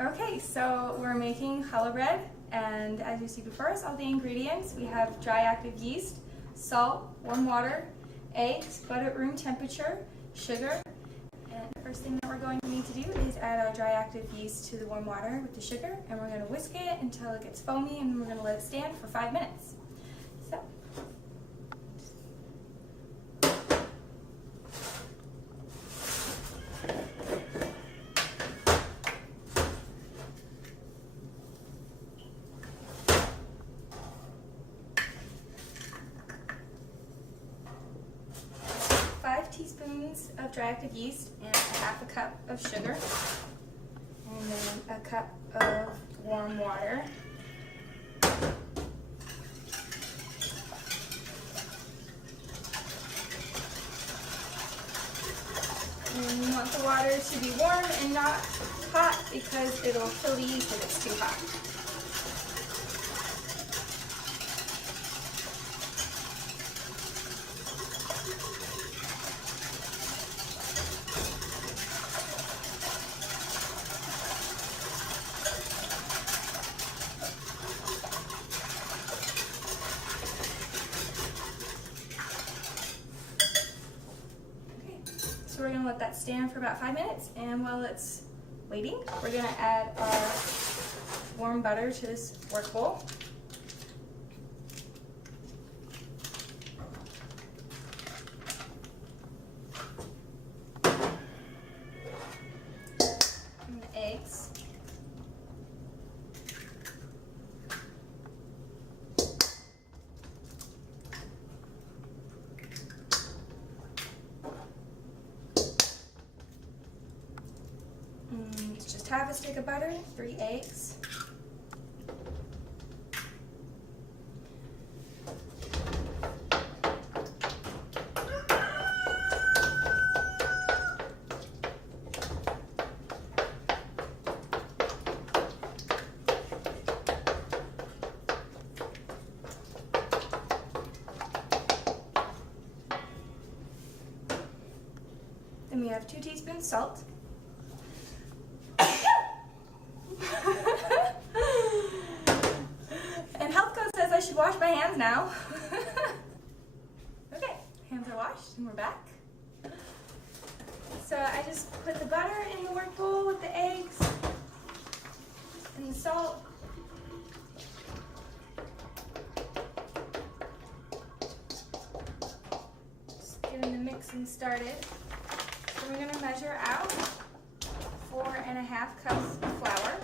Okay, so we're making challah bread, and as you see before us, all the ingredients. We have dry active yeast, salt, warm water, eggs, butter at room temperature, sugar, and the first thing that we're going to need to do is add our dry active yeast to the warm water with the sugar, and we're going to whisk it until it gets foamy, and then we're going to let it stand for 5 minutes. So. 5 teaspoons of dry active yeast and half a cup of sugar, and then a cup of warm water. And you want the water to be warm and not hot because it'll kill the yeast if it's too hot. So we're going to let that stand for about 5 minutes, and while it's waiting, we're going to add our warm butter to this work bowl. And the eggs. Just half a stick of butter, 3 eggs. Then we have 2 teaspoons salt. And health code says I should wash my hands now. Okay, hands are washed and we're back. So I just put the butter in the work bowl with the eggs and the salt. Just getting the mixing started. So we're gonna measure out 4½ cups of flour.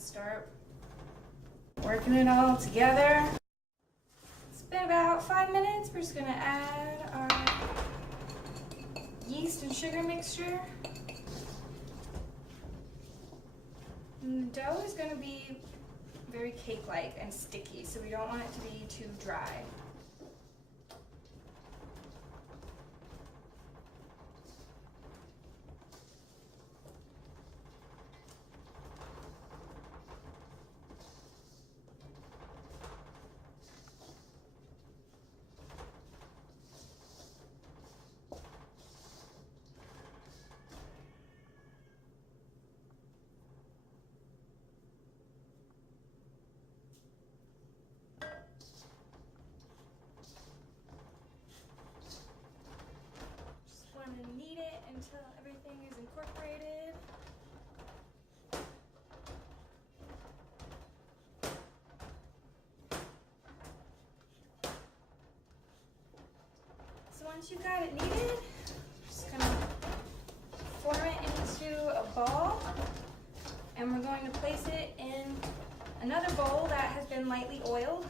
Start working it all together. It's been about 5 minutes. We're just going to add our yeast and sugar mixture. And the dough is going to be very cake-like and sticky, so we don't want it to be too dry. once you've got it kneaded, just gonna form it into a ball, and we're going to place it in another bowl that has been lightly oiled,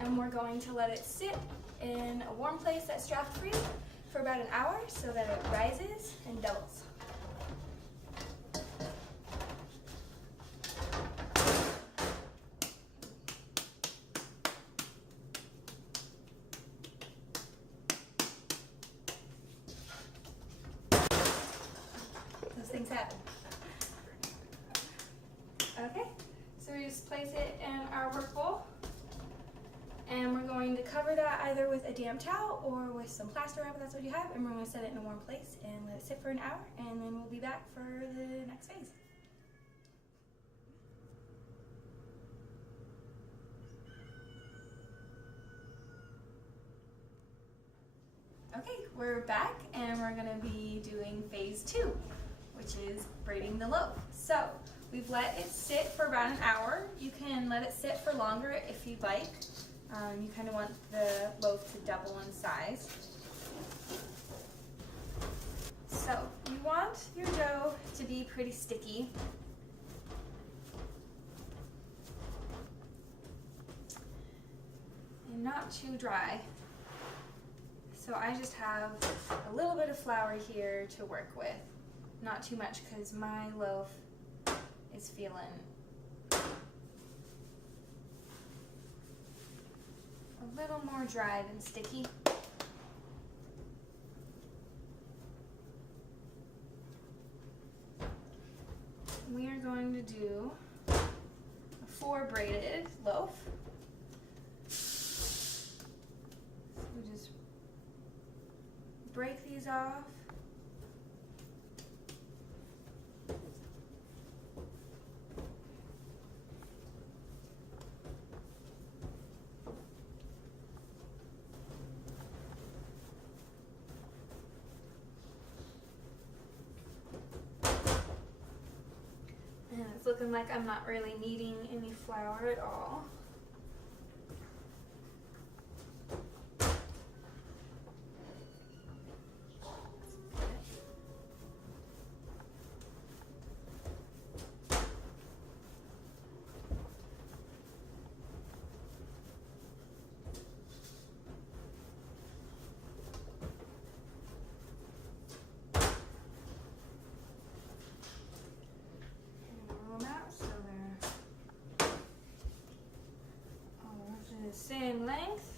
and we're going to let it sit in a warm place that's draft free for about an hour so that it rises and doubles. Those things happen. Okay, so we just place it in our work bowl, and we're going to cover that either with a damp towel or with some plaster wrap if that's what you have, and we're going to set it in a warm place and let it sit for an hour, and then we'll be back for the next phase. Okay, we're back, and we're going to be doing phase 2, which is braiding the loaf. So we've let it sit for about an hour. You can let it sit for longer if you'd like. You kind of want the loaf to double in size. So you want your dough to be pretty sticky. And not too dry. So I just have a little bit of flour here to work with. Not too much because my loaf is feeling a little more dry than sticky. We are going to do a 4 braided loaf. So we just break these off. And it's looking like I'm not really needing any flour at all. Same length.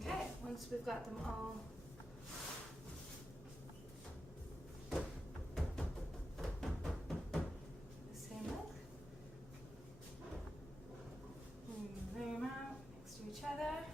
Okay, once we've got them all the same length, we lay them out next to each other.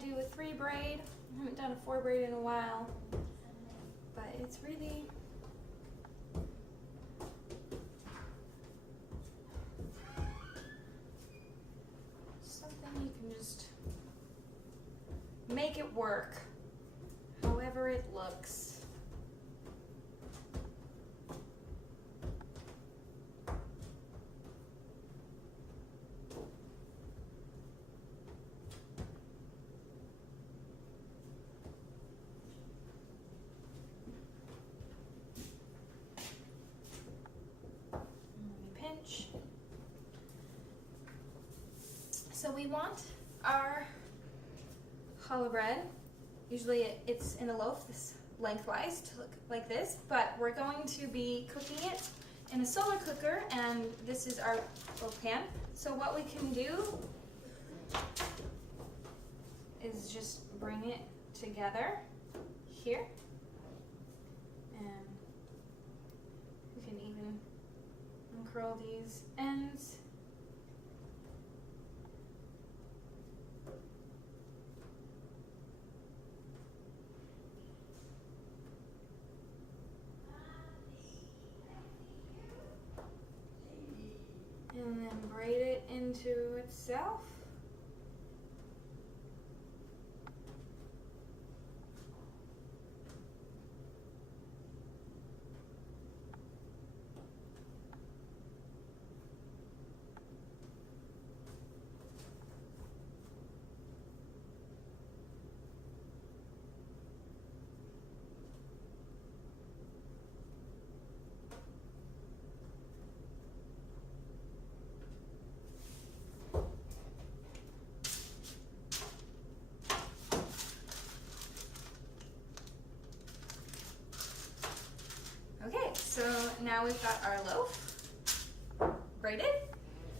to do a 3 braid. I haven't done a 4 braid in a while, but it's really something you can just make it work however it looks. Pinch. So we want our challah bread, usually it's in a loaf this lengthwise to look like this, but we're going to be cooking it in a solar cooker, and this is our little pan. So what we can do is just bring it together here, and we can even uncurl these ends. And then braid it into itself. Okay, so now we've got our loaf braided,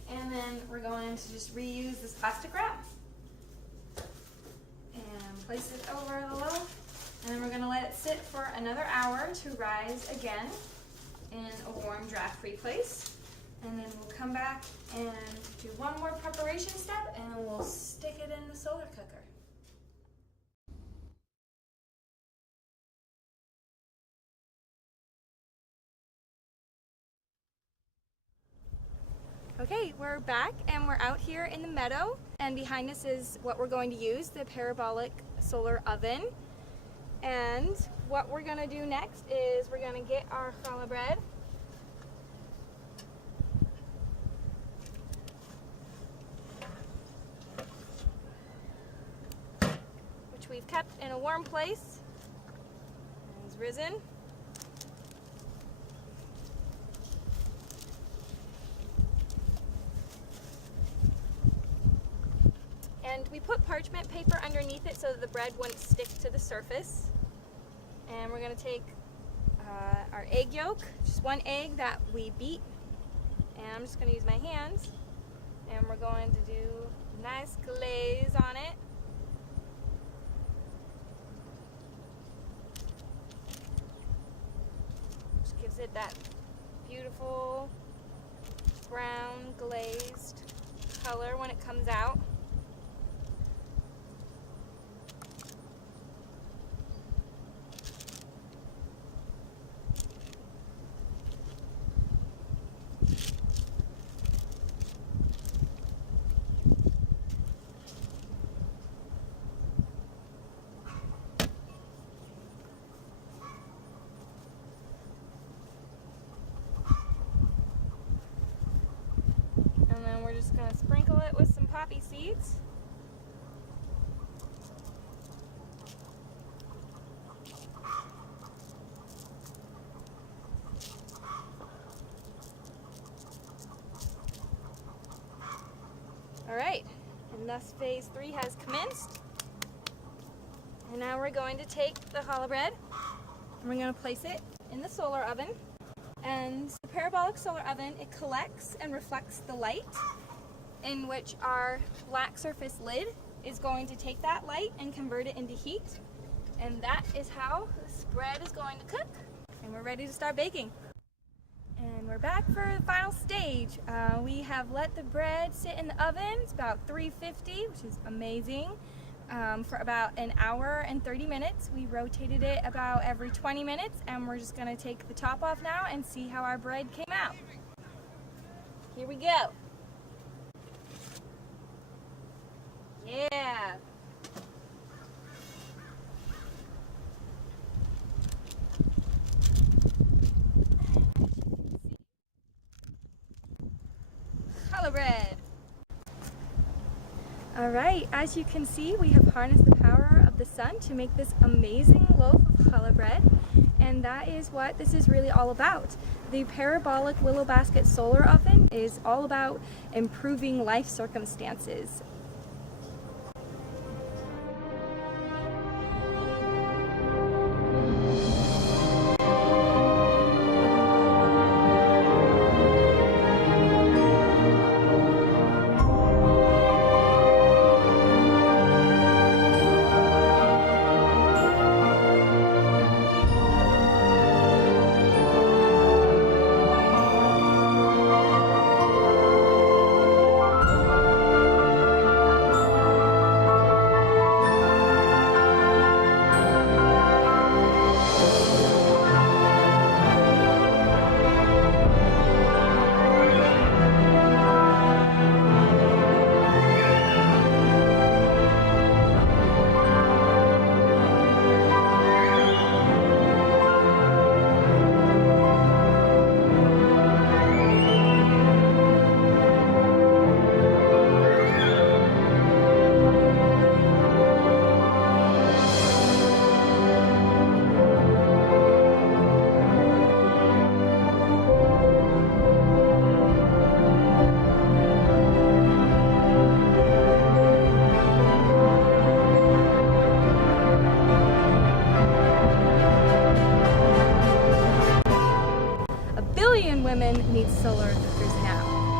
and then we're going to just reuse this plastic wrap and place it over the loaf, and then we're going to let it sit for another hour to rise again in a warm, draft-free place, and then we'll come back and do one more preparation step, and we'll stick it in the solar cooker. Okay, we're back and we're out here in the meadow, and behind us is what we're going to use, the Parabolic solar oven. And what we're going to do next is we're going to get our challah bread. Which we've kept in a warm place. It's risen. And we put parchment paper underneath it so that the bread wouldn't stick to the surface. And we're going to take our egg yolk, just one egg that we beat, and I'm just going to use my hands, and we're going to do a nice glaze on it. Just gives it that beautiful brown glazed color when it comes out. We're just going to sprinkle it with some poppy seeds. Alright, and thus phase 3 has commenced. And now we're going to take the challah bread and we're going to place it in the solar oven. And the parabolic solar oven, it collects and reflects the light, in which our black surface lid is going to take that light and convert it into heat. And that is how this bread is going to cook. And we're ready to start baking. And we're back for the final stage. We have let the bread sit in the oven. It's about 350, which is amazing. for about an hour and 30 minutes. We rotated it about every 20 minutes, and we're just gonna take the top off now and see how our bread came out. Here we go. Yeah. Challah bread. Alright, as you can see, we have harnessed the power of the sun to make this amazing loaf of challah bread, and that is what this is really all about. The Parabolic Willow Basket Solar Oven is all about improving life circumstances. Women need solar cookers now.